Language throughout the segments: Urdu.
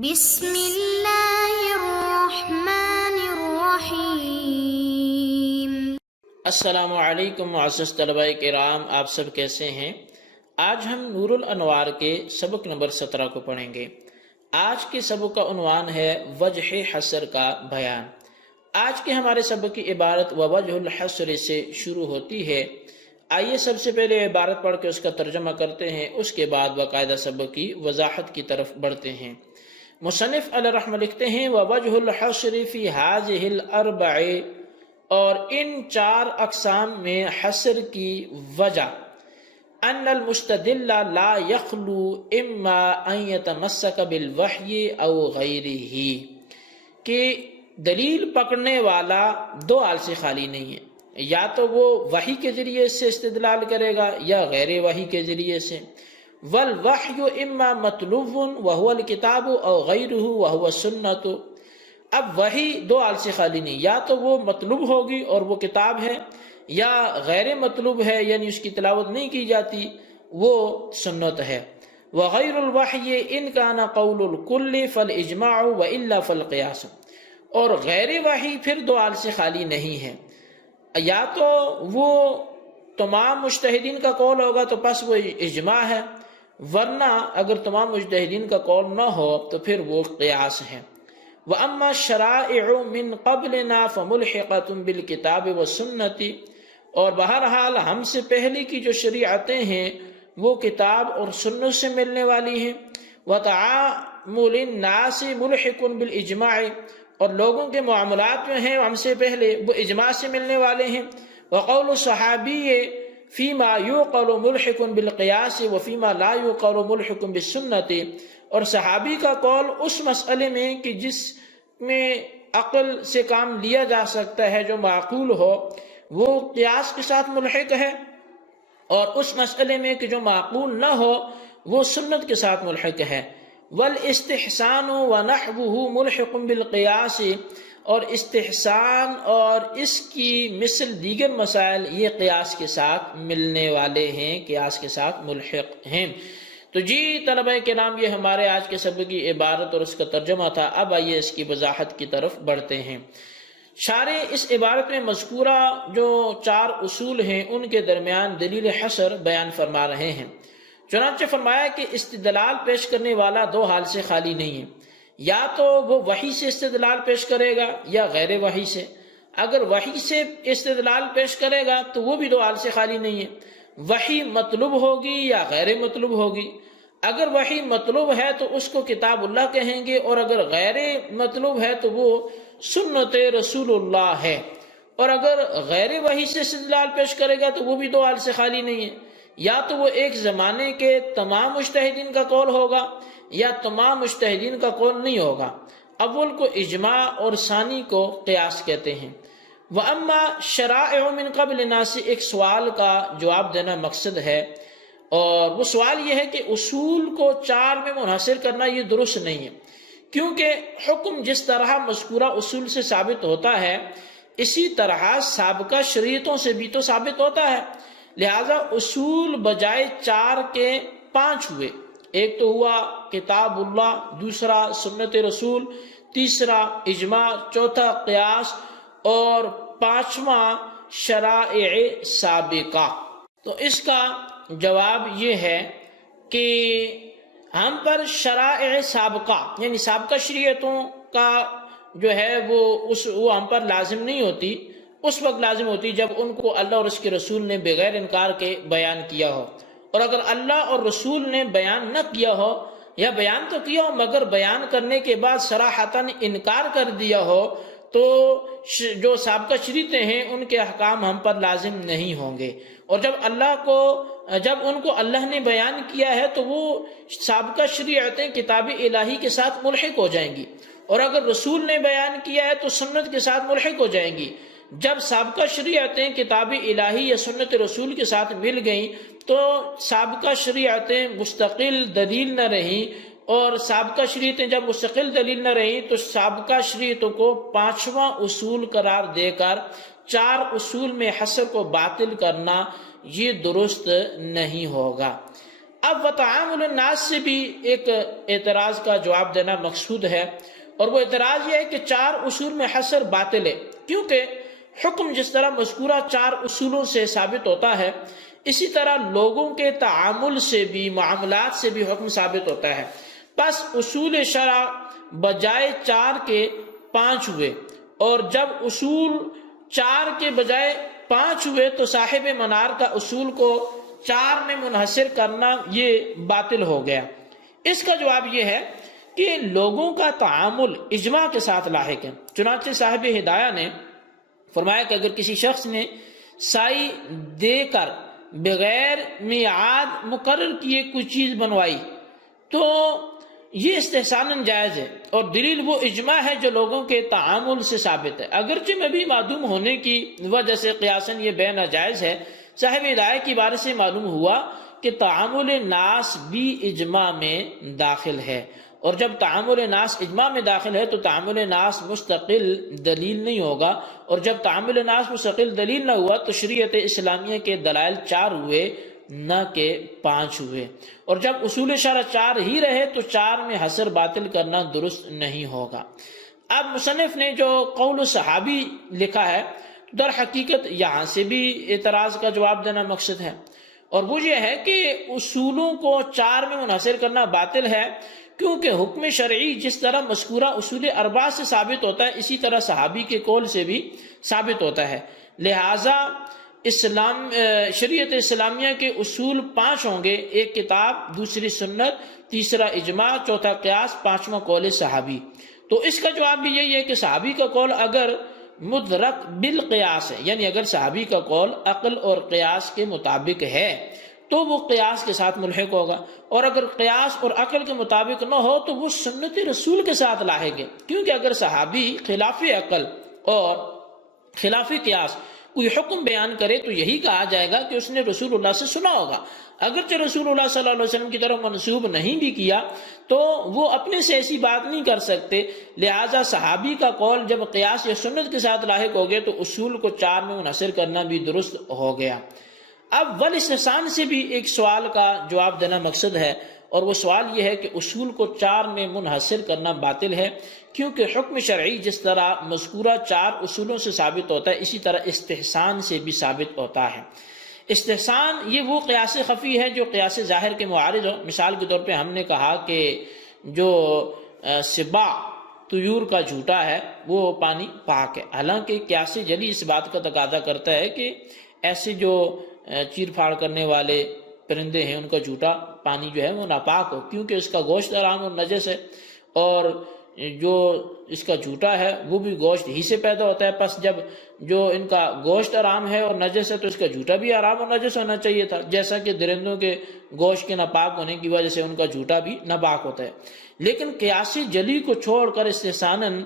بسم اللہ الرحمن الرحیم۔ السلام علیکم معزز طلباء کرام، آپ سب کیسے ہیں؟ آج ہم نور الانوار کے سبق نمبر 17 کو پڑھیں گے۔ آج کے سبق کا عنوان ہے وجہ حصر کا بیان۔ آج کے ہمارے سبق کی عبارت ووجہ الحصر سے شروع ہوتی ہے۔ آئیے سب سے پہلے عبارت پڑھ کے اس کا ترجمہ کرتے ہیں، اس کے بعد باقاعدہ سبق کی وضاحت کی طرف بڑھتے ہیں۔ مصنف علیہ رحمہ لکھتے ہیں ووجہ الحصر فی ہذہ الاربع، اور ان چار اقسام میں حصر کی وجہ ان المستدل لا یخلو اما ان یتمسک بالوحی او غیرہ، کہ دلیل پکڑنے والا دو حال سے خالی نہیں ہے، یا تو وہ وحی کے ذریعے سے استدلال کرے گا یا غیر وحی کے ذریعے سے۔ والوحی اما مطلوب وہو الکتاب او غیرہ وہو السنۃ، اب وحی دو حال سے خالی نہیں، یا تو وہ مطلوب ہوگی اور وہ کتاب ہے، یا غیر مطلوب ہے یعنی اس کی تلاوت نہیں کی جاتی، وہ سنت ہے۔ وغیر الوحی ان کان قول الکل فالاجماع والا فالقیاس، اور غیر وحی پھر دو حال سے خالی نہیں ہے، یا تو وہ تمام مجتہدین کا قول ہوگا تو پس وہ اجماع ہے، ورنہ اگر تمام مجتہدین کا قول نہ ہو تو پھر وہ قیاس ہے۔ وَأَمَّا الشَّرَائِعُ مِن قَبْلِنَا فَمُلْحِقَةٌ بِالْكِتَابِ وَالسُّنَّةِ، اور بہرحال ہم سے پہلے کی جو شریعتیں ہیں وہ کتاب اور سنت سے ملنے والی ہیں۔ وَتَعَامُلِ النَّاسِ مُلْحِقٌ بِالْإِجْمَاعِ، اور لوگوں کے معاملات جو ہیں ہم سے پہلے وہ اجماع سے ملنے والے ہیں۔ وَقَوْلُ الصَّحَابِيِّ فِيمَا يُعْقَلُ مُلْحِقٌ بِالْقِيَاسِ وَفِيمَا لَا يُعْقَلُ مُلْحِقٌ بِالسُّنَّةِ، اور صحابی کا قول اس مسئلے میں کہ جس میں عقل سے کام لیا جا سکتا ہے، جو معقول ہو، وہ قیاس کے ساتھ ملحق ہے، اور اس مسئلے میں کہ جو معقول نہ ہو وہ سنت کے ساتھ ملحق ہے۔ والاستحسان ونحوه ملحق بالقیاس، اور استحسان اور اس کی مثل دیگر مسائل یہ قیاس کے ساتھ ملنے والے ہیں، قیاس کے ساتھ ملحق ہیں۔ تو جی طلبہ کرام، یہ ہمارے آج کے سبق کی عبارت اور اس کا ترجمہ تھا۔ اب آئیے اس کی وضاحت کی طرف بڑھتے ہیں۔ شارح اس عبارت میں مذکورہ جو چار اصول ہیں ان کے درمیان دلیل حصر بیان فرما رہے ہیں۔ چنانچہ فرمایا کہ استدلال پیش کرنے والا دو حال سے خالی نہیں ہے، یا تو وہ وحی سے استدلال پیش کرے گا یا غیر وحی سے۔ اگر وحی سے استدلال پیش کرے گا تو وہ بھی دو حال سے خالی نہیں ہے، وحی مطلوب ہوگی یا غیر مطلوب ہوگی۔ اگر وحی مطلوب ہے تو اس کو کتاب اللہ کہیں گے، اور اگر غیر مطلوب ہے تو وہ سنت رسول اللہ ہے۔ اور اگر غیر وحی سے استدلال پیش کرے گا تو وہ بھی دو حال سے خالی نہیں ہے، یا تو وہ ایک زمانے کے تمام مجتہدین کا قول ہوگا یا تمام مجتہدین کا قول نہیں ہوگا۔ اول کو اجماع اور ثانی کو قیاس کہتے ہیں۔ وَأَمَّا شَرَائِعُ مِن قَبْلِنَا سے ایک سوال کا جواب دینا مقصد ہے، اور وہ سوال یہ ہے کہ اصول کو چار میں منحصر کرنا یہ درست نہیں ہے، کیونکہ حکم جس طرح مذکورہ اصول سے ثابت ہوتا ہے اسی طرح سابقہ شریعتوں سے بھی تو ثابت ہوتا ہے، لہذا اصول بجائے چار کے 5 ہوئے۔ ایک تو ہوا کتاب اللہ، دوسرا سنت رسول، تیسرا اجماع، چوتھا قیاس، اور 5واں شرائع سابقہ۔ تو اس کا جواب یہ ہے کہ ہم پر شرائع سابقہ یعنی سابقہ شریعتوں کا جو ہے وہ ہم پر لازم نہیں ہوتی، اس وقت لازم ہوتی جب ان کو اللہ اور اس کے رسول نے بغیر انکار کے بیان کیا ہو، اور اگر اللہ اور رسول نے بیان نہ کیا ہو یا بیان تو کیا ہو مگر بیان کرنے کے بعد صراحتاً انکار کر دیا ہو تو جو سابقہ شریعتیں ہیں ان کے احکام ہم پر لازم نہیں ہوں گے، اور جب ان کو اللہ نے بیان کیا ہے تو وہ سابقہ شریعتیں کتاب الہی کے ساتھ ملحق ہو جائیں گی، اور اگر رسول نے بیان کیا ہے تو سنت کے ساتھ ملحق ہو جائیں گی۔ جب سابقہ شریعتیں کتاب الہی یا سنت رسول کے ساتھ مل گئیں تو سابقہ شریعتیں مستقل دلیل نہ رہیں، اور سابقہ شریعتیں جب مستقل دلیل نہ رہیں تو سابقہ شریعتوں کو 5واں اصول قرار دے کر 4 اصول میں حصر کو باطل کرنا یہ درست نہیں ہوگا۔ اب وتعامل الناس سے بھی ایک اعتراض کا جواب دینا مقصود ہے، اور وہ اعتراض یہ ہے کہ 4 اصول میں حصر باطل ہے، کیونکہ حکم جس طرح مذکورہ 4 اصولوں سے ثابت ہوتا ہے، اسی طرح لوگوں کے تعامل سے بھی، معاملات سے بھی حکم ثابت ہوتا ہے۔ پس اصول شرع بجائے 4 کے 5 ہوئے، اور جب اصول 4 کے بجائے 5 ہوئے تو صاحب منار کا اصول کو 4 میں منحصر کرنا یہ باطل ہو گیا۔ اس کا جواب یہ ہے کہ لوگوں کا تعامل اجماع کے ساتھ لاحق ہے۔ چنانچہ صاحب ہدایہ نے فرمایا کہ اگر کسی شخص نے سائی دے کر بغیر میعاد مقرر کیے کوئی چیز بنوائی تو یہ استحساناً جائز ہے، اور دلیل وہ اجماع ہے جو لوگوں کے تعامل سے ثابت ہے، اگرچہ میں بھی معدوم ہونے کی وجہ سے قیاساً یہ بے ناجائز ہے۔ صاحب ہدایہ کی بارے سے معلوم ہوا کہ تعامل ناس بھی اجماع میں داخل ہے، اور جب تعامل ناس اجماع میں داخل ہے تو تعامل ناس مستقل دلیل نہیں ہوگا، اور جب تعامل ناس مستقل دلیل نہ ہوا تو شریعت اسلامیہ کے دلائل 4 ہوئے نہ کہ 5 ہوئے، اور جب اصول شرع 4 ہی رہے تو 4 میں حصر باطل کرنا درست نہیں ہوگا۔ اب مصنف نے جو قول صحابی لکھا ہے، در حقیقت یہاں سے بھی اعتراض کا جواب دینا مقصد ہے، اور وہ یہ ہے کہ اصولوں کو 4 میں منحصر کرنا باطل ہے، کیونکہ حکم شرعی جس طرح مذکورہ اصول 4 سے ثابت ہوتا ہے اسی طرح صحابی کے قول سے بھی ثابت ہوتا ہے، لہٰذا شریعت اسلامیہ کے اصول 5 ہوں گے، ایک کتاب، دوسری سنت، تیسرا اجماع، چوتھا قیاس، 5واں قول صحابی۔ تو اس کا جواب بھی یہی ہے کہ صحابی کا قول اگر مدرک بالقیاس ہے، یعنی اگر صحابی کا قول عقل اور قیاس کے مطابق ہے تو وہ قیاس کے ساتھ ملحق ہوگا، اور اگر قیاس اور عقل کے مطابق نہ ہو تو وہ سنت رسول کے ساتھ لاحق ہے، کیونکہ اگر صحابی خلاف عقل اور خلاف قیاس کوئی حکم بیان کرے تو یہی کہا جائے گا کہ اس نے رسول اللہ سے سنا ہوگا، اگرچہ رسول اللہ صلی اللہ علیہ وسلم کی طرف منسوب نہیں بھی کیا تو وہ اپنے سے ایسی بات نہیں کر سکتے، لہٰذا صحابی کا قول جب قیاس یا سنت کے ساتھ لاحق ہو گئے تو اصول کو 4 میں منحصر کرنا بھی درست ہو گیا۔ اب والاستحسان سے بھی ایک سوال کا جواب دینا مقصد ہے، اور وہ سوال یہ ہے کہ اصول کو 4 میں منحصر کرنا باطل ہے، کیونکہ حکم شرعی جس طرح مذکورہ 4 اصولوں سے ثابت ہوتا ہے اسی طرح استحسان سے بھی ثابت ہوتا ہے۔ استحسان یہ وہ قیاس خفی ہے جو قیاس ظاہر کے معارض ہو۔ مثال کے طور پہ ہم نے کہا کہ جو سبا طیور کا جھوٹا ہے وہ پانی پاک ہے، حالانکہ قیاس جلی اس بات کا تقاضا کرتا ہے کہ ایسے جو چیر پھاڑ کرنے والے پرندے ہیں ان کا جھوٹا پانی جو ہے وہ ناپاک ہو، کیونکہ اس کا گوشت حرام اور نجس ہے، اور جو اس کا جھوٹا ہے وہ بھی گوشت ہی سے پیدا ہوتا ہے، پس جب جو ان کا گوشت حرام ہے اور نجس ہے تو اس کا جھوٹا بھی حرام اور نجس ہونا چاہیے تھا، جیسا کہ درندوں کے گوشت کے ناپاک ہونے کی وجہ سے ان کا جھوٹا بھی ناپاک ہوتا ہے۔ لیکن قیاس جلی کو چھوڑ کر استحساناً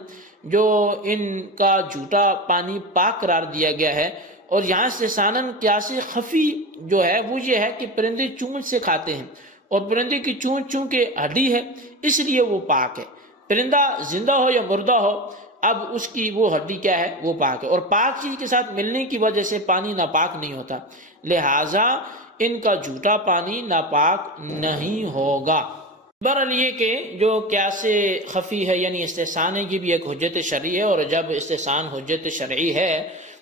جو ان کا جھوٹا پانی پاک قرار دیا گیا ہے، اور یہاں استحساناً قیاس خفی جو ہے وہ یہ ہے کہ پرندے چونچ سے کھاتے ہیں، اور پرندے کی چونچ چونکہ ہڈی ہے اس لیے وہ پاک ہے، پرندہ زندہ ہو یا مردہ ہو اب اس کی وہ ہڈی کیا ہے وہ پاک ہے، اور پاک چیز کے ساتھ ملنے کی وجہ سے پانی ناپاک نہیں ہوتا، لہٰذا ان کا جھوٹا پانی ناپاک نہیں ہوگا۔ بہرحال یہ کہ جو قیاس خفی ہے یعنی استحسان ہے یہ بھی ایک حجت شرعی ہے، اور جب استحسان حجت شرعی ہے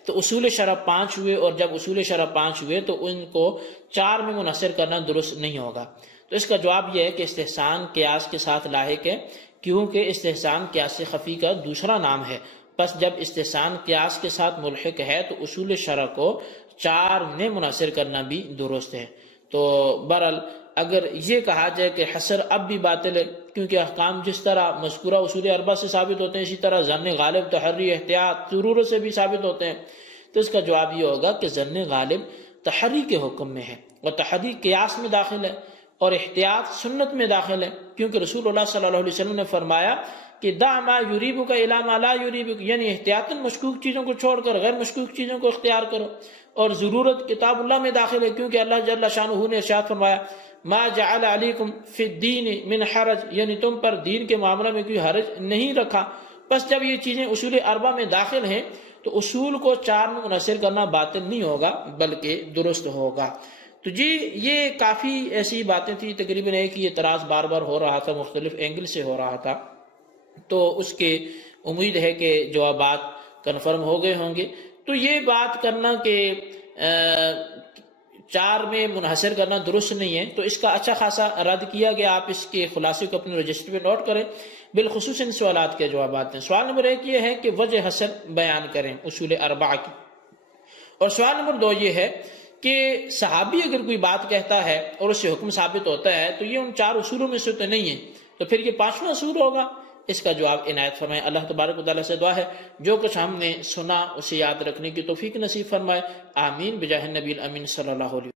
تو اصول شرع 5 ہوئے، اور جب اصول شرع 5 ہوئے تو ان کو 4 میں منحصر کرنا درست نہیں ہوگا۔ تو اس کا جواب یہ ہے کہ استحسان قیاس کے ساتھ لاحق ہے، کیونکہ استحسان قیاس خفی کا دوسرا نام ہے، پس جب استحسان قیاس کے ساتھ ملحق ہے تو اصول شرع کو 4 میں منحصر کرنا بھی درست ہے۔ تو بہرحال اگر یہ کہا جائے کہ حصر اب بھی باطل ہے، کیونکہ احکام جس طرح مذکورہ اصول 4 سے ثابت ہوتے ہیں اسی طرح ظن غالب، تحری، احتیاط، ضرورت سے بھی ثابت ہوتے ہیں، تو اس کا جواب یہ ہوگا کہ ظن غالب تحری کے حکم میں ہے، اور تحری قیاس میں داخل ہے، اور احتیاط سنت میں داخل ہے، کیونکہ رسول اللہ صلی اللہ علیہ وسلم نے فرمایا کہ دع ما یریبک الی ما لا یریبک، یعنی احتیاطاً مشکوک چیزوں کو چھوڑ کر غیر مشکوک چیزوں کو اختیار کرو، اور ضرورت کتاب اللہ میں داخل ہے، کیونکہ اللہ جل شانہ نے ارشاد فرمایا ما جعل علیکم فی الدین من حرج، یعنی تم پر دین کے معاملہ میں کوئی حرج نہیں رکھا۔ بس جب یہ چیزیں اصول 4 میں داخل ہیں تو اصول کو 4 میں منحصر کرنا باطل نہیں ہوگا بلکہ درست ہوگا۔ تو جی یہ کافی ایسی باتیں تھیں، تقریباً ایک یہ اعتراض بار بار ہو رہا تھا، مختلف اینگل سے ہو رہا تھا، تو اس کے امید ہے کہ جوابات کنفرم ہو گئے ہوں گے۔ تو یہ بات کرنا کہ 4 میں منحصر کرنا درست نہیں ہے، تو اس کا اچھا خاصا رد کیا گیا۔ آپ اس کے خلاصے کو اپنے رجسٹر پہ نوٹ کریں، بالخصوص ان سوالات کے جوابات ہیں۔ سوال نمبر 1 یہ ہے کہ وجہ حسن بیان کریں اصول 4 کی، اور سوال نمبر 2 یہ ہے کہ صحابی اگر کوئی بات کہتا ہے اور اس سے حکم ثابت ہوتا ہے تو یہ ان 4 اصولوں میں سے تو نہیں ہے، تو پھر یہ 5واں اصول ہوگا۔ اس کا جواب عنایت فرمائے۔ اللہ تبارک و تعالیٰ سے دعا ہے جو کچھ ہم نے سنا اسے یاد رکھنے کی توفیق نصیب فرمائے، آمین بجاہ النبی الامین صلی اللہ علیہ وسلم۔